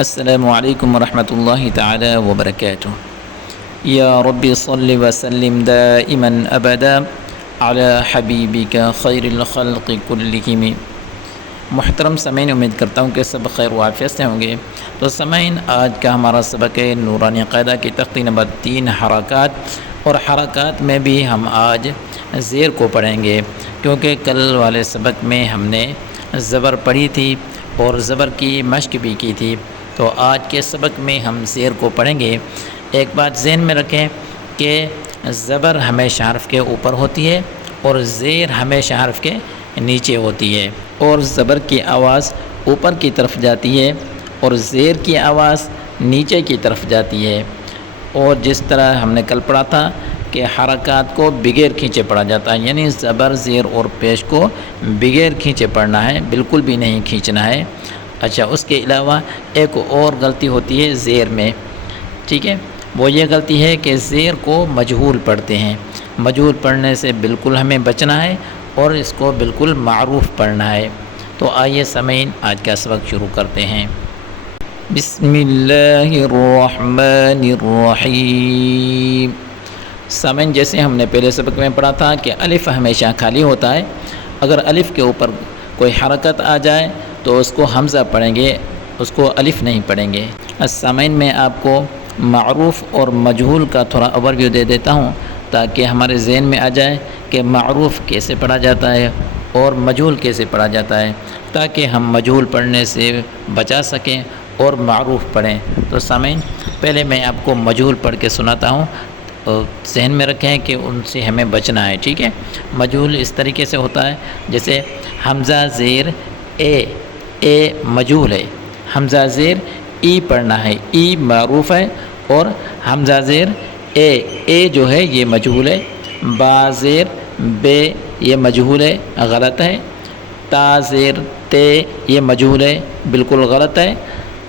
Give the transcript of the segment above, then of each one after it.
السلام علیکم ورحمۃ اللہ تعالی وبرکاتہ۔ یا ربی صلی وسلم دائما ابدا علی حبیبک خیر الخلق کلہم۔ محترم سامعین، امید کرتا ہوں کہ سب خیر و عافیت سے ہوں گے۔ تو سامعین، آج کا ہمارا سبق ہے نورانی قاعدہ کی تختی نمبر 3 حرکات، اور حرکات میں بھی ہم آج زیر کو پڑھیں گے، کیونکہ کل والے سبق میں ہم نے زبر پڑھی تھی اور زبر کی مشق بھی کی تھی۔ تو آج کے سبق میں ہم زیر کو پڑھیں گے۔ ایک بات ذہن میں رکھیں کہ زبر ہمیشہ حرف کے اوپر ہوتی ہے اور زیر ہمیشہ حرف کے نیچے ہوتی ہے، اور زبر کی آواز اوپر کی طرف جاتی ہے اور زیر کی آواز نیچے کی طرف جاتی ہے۔ اور جس طرح ہم نے کل پڑھا تھا کہ حرکات کو بغیر کھینچے پڑھا جاتا ہے، یعنی زبر، زیر اور پیش کو بغیر کھینچے پڑھنا ہے، بالکل بھی نہیں کھینچنا ہے۔ اچھا، اس کے علاوہ ایک اور غلطی ہوتی ہے زیر میں، ٹھیک ہے، وہ یہ غلطی ہے کہ زیر کو مجہول پڑھتے ہیں۔ مجہول پڑھنے سے بالکل ہمیں بچنا ہے اور اس کو بالکل معروف پڑھنا ہے۔ تو آئیے سامعین، آج کا سبق شروع کرتے ہیں۔ بسم اللہ الرحمن الرحیم۔ سامعین، جیسے ہم نے پہلے سبق میں پڑھا تھا کہ الف ہمیشہ خالی ہوتا ہے، اگر الف کے اوپر کوئی حرکت آ جائے تو اس کو حمزہ پڑھیں گے، اس کو الف نہیں پڑھیں گے۔ سامعین، میں آپ کو معروف اور مجہول کا تھوڑا اوور ویو دے دیتا ہوں تاکہ ہمارے ذہن میں آ جائے کہ معروف کیسے پڑھا جاتا ہے اور مجہول کیسے پڑھا جاتا ہے، تاکہ ہم مجہول پڑھنے سے بچا سکیں اور معروف پڑھیں۔ تو سامعین، پہلے میں آپ کو مجہول پڑھ کے سناتا ہوں، ذہن میں رکھیں کہ ان سے ہمیں بچنا ہے، ٹھیک ہے۔ مجہول اس طریقے سے ہوتا ہے جیسے حمزہ زیر اے مجہول ہے، حمزہ زیر ای پڑھنا ہے، ای معروف ہے، اور حمزہ زیر اے جو ہے یہ مجہول ہے، با زیر بے یہ مجہول ہے، غلط ہے، تا زیر تے یہ مجہول ہے، بالکل غلط ہے،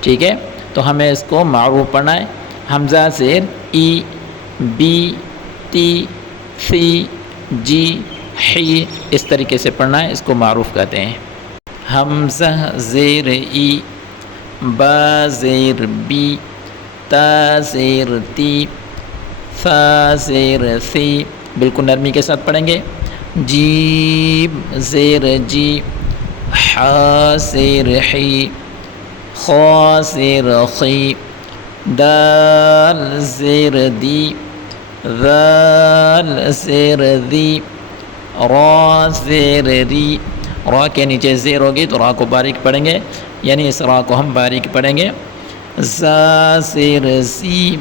ٹھیک ہے۔ تو ہمیں اس کو معروف پڑھنا ہے۔ حمزہ زیر ای، بی، تی، فی، جی، حی، اس طریقے سے پڑھنا ہے، اس کو معروف کہتے ہیں۔ حمزہ زیر ای، با زیر بی، تا زیر تی، ثا زیر ثی، بالکل نرمی کے ساتھ پڑھیں گے۔ جیم زیر جی، حا زیر حی، خا زیر خی، دال زیر دی، ذال زیر ذی، را زیر ری، را کے نیچے زیر ہوگی تو را کو باریک پڑھیں گے، یعنی اس را کو ہم باریک پڑھیں گے۔ زا زیر زی،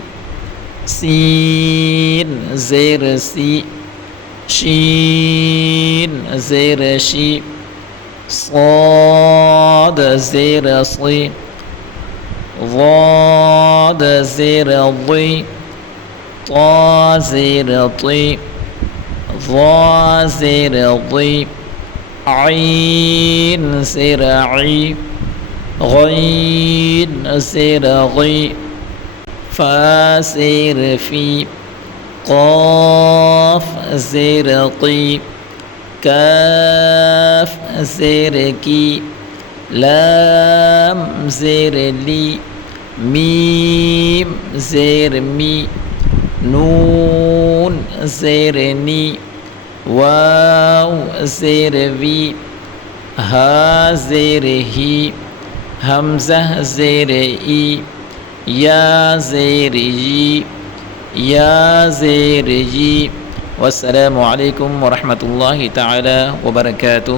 سین زیر سی، شین زیر شی، صاد زیر صی، ضاد زیر ضی، طا زیر طی، ظا زیر ضی، عین زیر عی، غین زیر غی، فا زیر فی، قاف زیر قی، کاف زیر کی، لام زیر لی، میم زیر می، نون زیر نی، واو زیر وی، ہا زیر ہی، حمزہ زیر ای، یا زیر یی، یا زیر یی۔ والسلام علیکم ورحمۃ اللہ تعالی وبرکاتہ۔